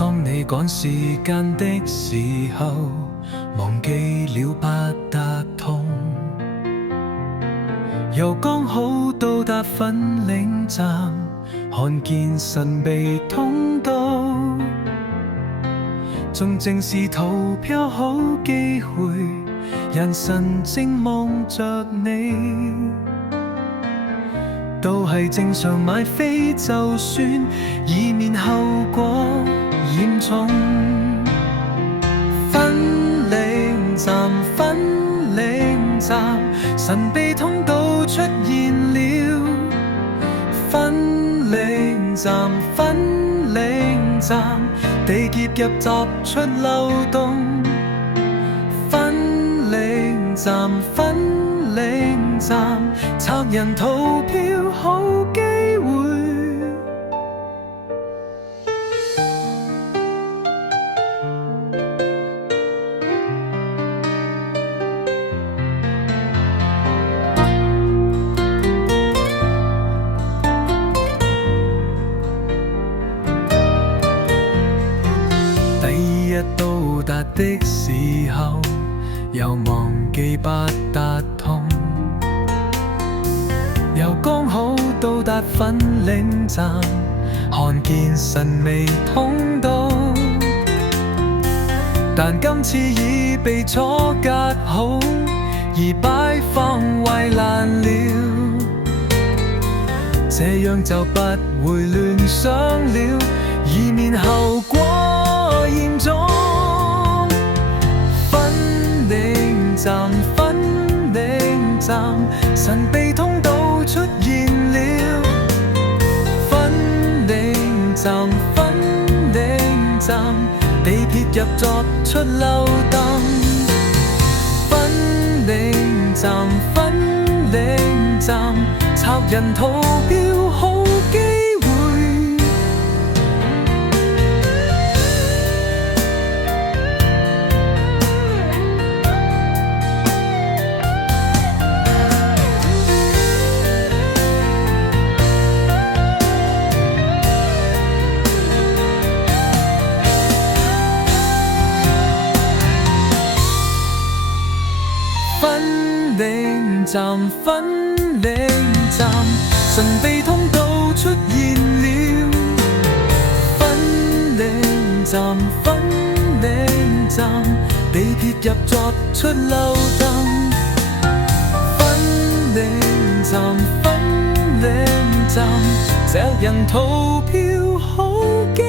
當你趕時間的時候，忘記了八達通，又剛好到達粉嶺站，看見神秘通道，仲正是逃票好機會，人神正望着你，都係正常買飛就算，以免後果嚴重。粉嶺站，粉嶺站，神秘通道出現了。粉嶺站，粉嶺站，地鐵入閘出漏洞。粉嶺站，粉嶺站，賊人逃票好機會。第一到達的時候，又忘記八達通，又剛好到達粉嶺站，看見神秘通道，但今次已被阻隔好，而擺放圍欄了，這樣就不會亂想了，以免後果嚴重。粉嶺站，粉嶺站，神秘通道出現了。粉嶺站，粉嶺站，地鐵入閘出漏洞。粉嶺站，粉嶺站，賊人逃票好機會。粉嶺站，粉嶺站，神秘通道出現了。粉嶺站，粉嶺站，地鐵入閘出漏洞。粉嶺站，粉嶺站，賊人逃票好機